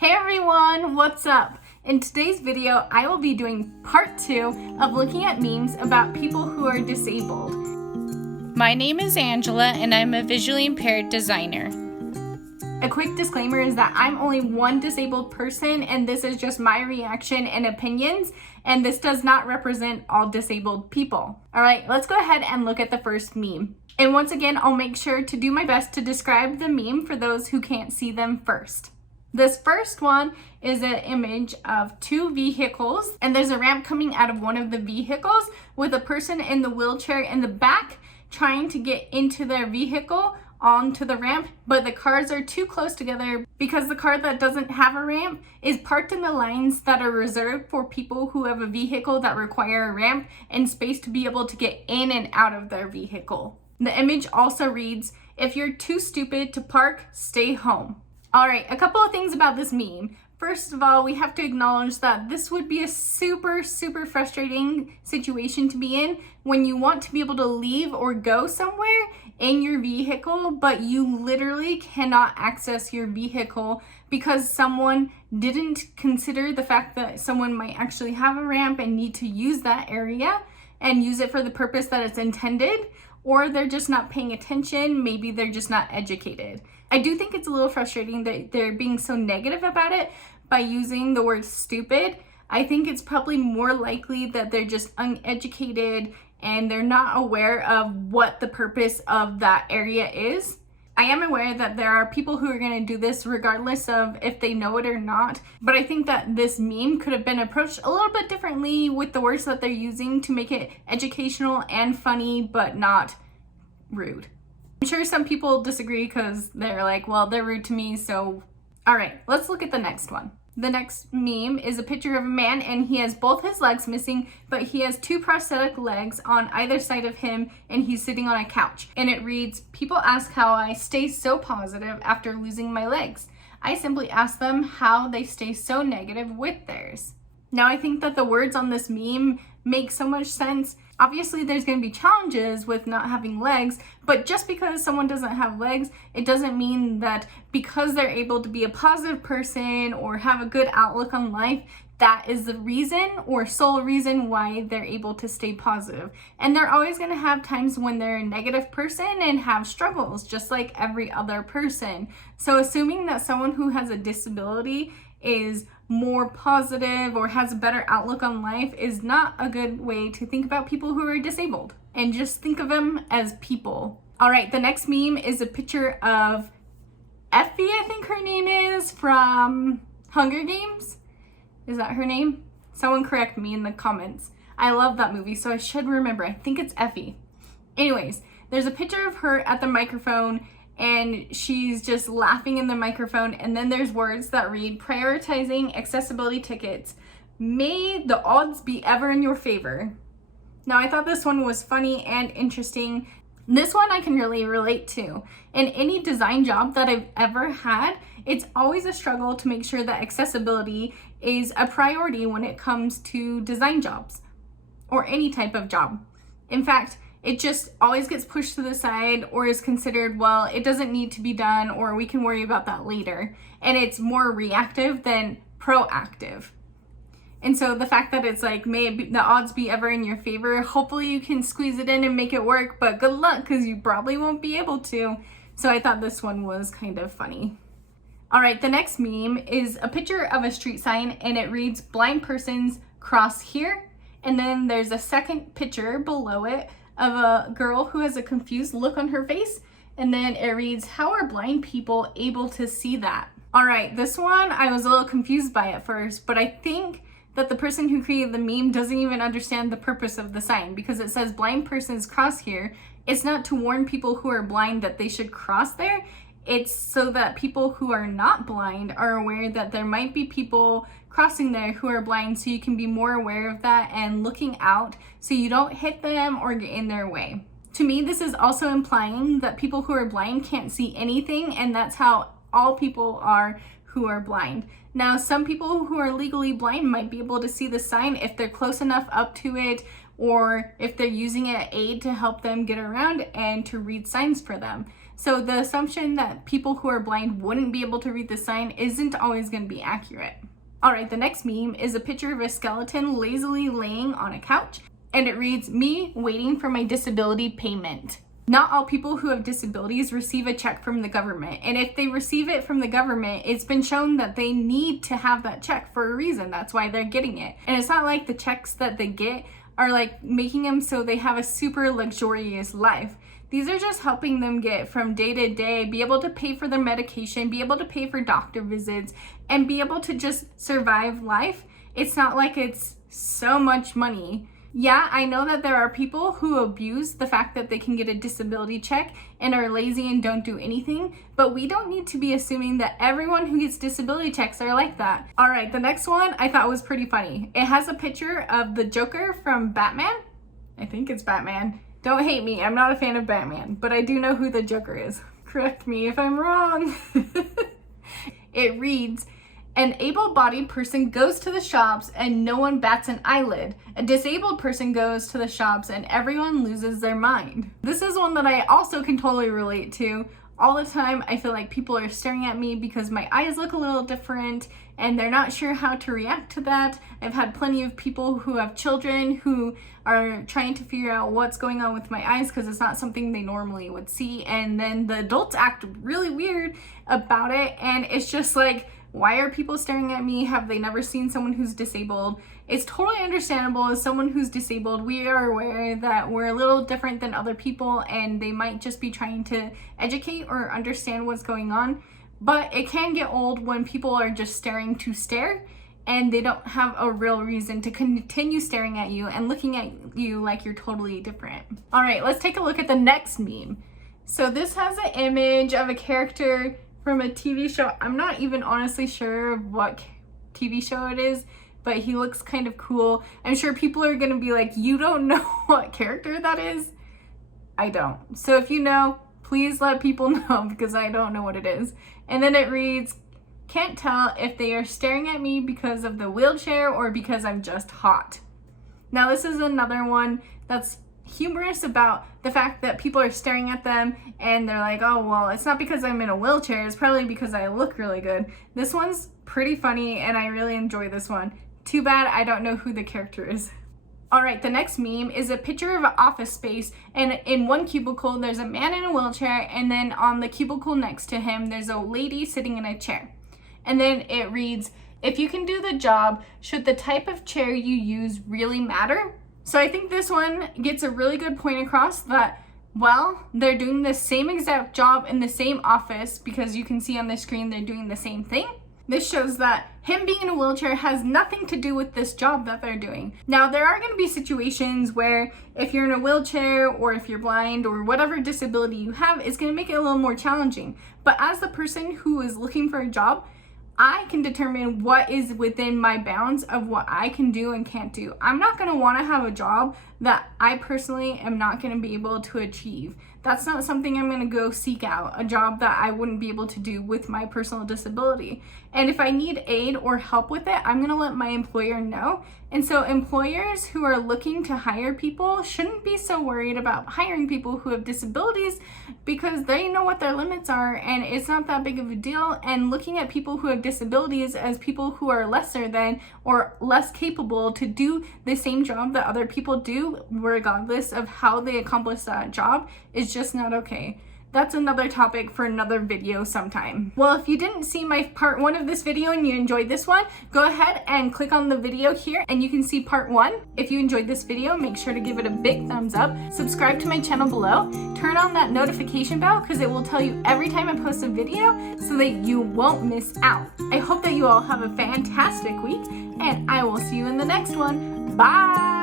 Hey everyone, what's up? In today's video, I will be doing part 2 of looking at memes about people who are disabled. My name is Angela and I'm a visually impaired designer. A quick disclaimer is that I'm only one disabled person and this is just my reaction and opinions, and this does not represent all disabled people. Alright, let's go ahead and look at the first meme. And once again, I'll make sure to do my best to describe the meme for those who can't see them first. This first one is an image of two vehicles, and there's a ramp coming out of one of the vehicles with a person in the wheelchair in the back trying to get into their vehicle onto the ramp, but the cars are too close together because the car that doesn't have a ramp is parked in the lines that are reserved for people who have a vehicle that require a ramp and space to be able to get in and out of their vehicle. The image also reads, "If you're too stupid to park, stay home." Alright, a couple of things about this meme. First of all, we have to acknowledge that this would be a super frustrating situation to be in when you want to be able to leave or go somewhere in your vehicle, but you literally cannot access your vehicle because someone didn't consider the fact that someone might actually have a ramp and need to use that area and use it for the purpose that it's intended, or they're just not paying attention. Maybe they're just not educated. I do think it's a little frustrating that they're being so negative about it by using the word stupid. I think it's probably more likely that they're just uneducated and they're not aware of what the purpose of that area is. I am aware that there are people who are going to do this regardless of if they know it or not, but I think that this meme could have been approached a little bit differently with the words that they're using to make it educational and funny, but not rude. I'm sure some people disagree because they're like, well, they're rude to me, so... Alright, let's look at the next one. The next meme is a picture of a man and he has both his legs missing, but he has two prosthetic legs on either side of him and he's sitting on a couch. And it reads, "People ask how I stay so positive after losing my legs. I simply ask them how they stay so negative with theirs." Now, I think that the words on this meme make so much sense. Obviously, there's going to be challenges with not having legs, but just because someone doesn't have legs, it doesn't mean that because they're able to be a positive person or have a good outlook on life, that is the reason or sole reason why they're able to stay positive. And they're always going to have times when they're a negative person and have struggles, just like every other person. So assuming that someone who has a disability is more positive or has a better outlook on life is not a good way to think about people who are disabled. And just think of them as people. Alright, the next meme is a picture of Effie, I think her name is, from Hunger Games. Is that her name? Someone correct me in the comments. I love that movie, so I should remember. I think it's Effie. Anyways, there's a picture of her at the microphone and she's just laughing in the microphone, and then there's words that read, "Prioritizing accessibility tickets. May the odds be ever in your favor." Now, I thought this one was funny and interesting. This one I can really relate to. In any design job that I've ever had, it's always a struggle to make sure that accessibility is a priority when it comes to design jobs or any type of job. In fact, it just always gets pushed to the side or is considered, well, it doesn't need to be done or we can worry about that later. And it's more reactive than proactive. And so the fact that it's like, may the odds be ever in your favor, hopefully you can squeeze it in and make it work, but good luck because you probably won't be able to. So I thought this one was kind of funny. Alright, the next meme is a picture of a street sign and it reads, "Blind persons cross here." And then there's a second picture below it of a girl who has a confused look on her face, and then it reads, "How are blind people able to see that?" Alright, this one I was a little confused by at first, but I think that the person who created the meme doesn't even understand the purpose of the sign, because it says blind persons cross here. It's not to warn people who are blind that they should cross there. It's so that people who are not blind are aware that there might be people crossing there who are blind, so you can be more aware of that and looking out so you don't hit them or get in their way. To me, this is also implying that people who are blind can't see anything, and that's how all people are who are blind. Now, some people who are legally blind might be able to see the sign if they're close enough up to it, or if they're using an aid to help them get around and to read signs for them. So the assumption that people who are blind wouldn't be able to read the sign isn't always going to be accurate. All right, the next meme is a picture of a skeleton lazily laying on a couch, and it reads, "Me waiting for my disability payment." Not all people who have disabilities receive a check from the government. And if they receive it from the government, it's been shown that they need to have that check for a reason. That's why they're getting it. And it's not like the checks that they get are like making them so they have a super luxurious life. These are just helping them get from day to day, be able to pay for their medication, be able to pay for doctor visits, and be able to just survive life. It's not like it's so much money. Yeah, I know that there are people who abuse the fact that they can get a disability check and are lazy and don't do anything, but we don't need to be assuming that everyone who gets disability checks are like that. All right, the next one I thought was pretty funny. It has a picture of the Joker from Batman. I think it's Batman. Don't hate me, I'm not a fan of Batman, but I do know who the Joker is. Correct me if I'm wrong. It reads, "An able-bodied person goes to the shops and no one bats an eyelid. A disabled person goes to the shops and everyone loses their mind." This is one that I also can totally relate to. All the time, I feel like people are staring at me because my eyes look a little different and they're not sure how to react to that. I've had plenty of people who have children who are trying to figure out what's going on with my eyes because it's not something they normally would see. And then the adults act really weird about it. And it's just like, why are people staring at me? Have they never seen someone who's disabled? It's totally understandable. As someone who's disabled, we are aware that we're a little different than other people and they might just be trying to educate or understand what's going on. But it can get old when people are just staring to stare and they don't have a real reason to continue staring at you and looking at you like you're totally different. All right, let's take a look at the next meme. So this has an image of a character from a TV show. I'm not even honestly sure what TV show it is, but he looks kind of cool. I'm sure people are gonna be like, "You don't know what character that is?" I don't. So if you know, please let people know because I don't know what it is. And then it reads, "Can't tell if they are staring at me because of the wheelchair or because I'm just hot." Now this is another one that's humorous about the fact that people are staring at them and they're like, "Oh, well, it's not because I'm in a wheelchair, it's probably because I look really good." This one's pretty funny and I really enjoy this one. Too bad I don't know who the character is. All right, the next meme is a picture of an office space, and in one cubicle there's a man in a wheelchair, and then on the cubicle next to him there's a lady sitting in a chair. And then it reads, "If you can do the job, should the type of chair you use really matter?" So I think this one gets a really good point across that, well, they're doing the same exact job in the same office because you can see on the screen they're doing the same thing. This shows that him being in a wheelchair has nothing to do with this job that they're doing. Now, there are going to be situations where if you're in a wheelchair or if you're blind or whatever disability you have, it's going to make it a little more challenging. But as the person who is looking for a job, I can determine what is within my bounds of what I can do and can't do. I'm not going to want to have a job that I personally am not going to be able to achieve. That's not something I'm going to go seek out, a job that I wouldn't be able to do with my personal disability. And if I need aid or help with it, I'm going to let my employer know. And so employers who are looking to hire people shouldn't be so worried about hiring people who have disabilities because they know what their limits are and it's not that big of a deal. And looking at people who have disabilities as people who are lesser than or less capable to do the same job that other people do, regardless of how they accomplish that job, is just not okay. That's another topic for another video sometime. Well, if you didn't see my part 1 of this video and you enjoyed this one, go ahead and click on the video here and you can see part 1. If you enjoyed this video, make sure to give it a big thumbs up, subscribe to my channel below, turn on that notification bell because it will tell you every time I post a video so that you won't miss out. I hope that you all have a fantastic week and I will see you in the next one. Bye!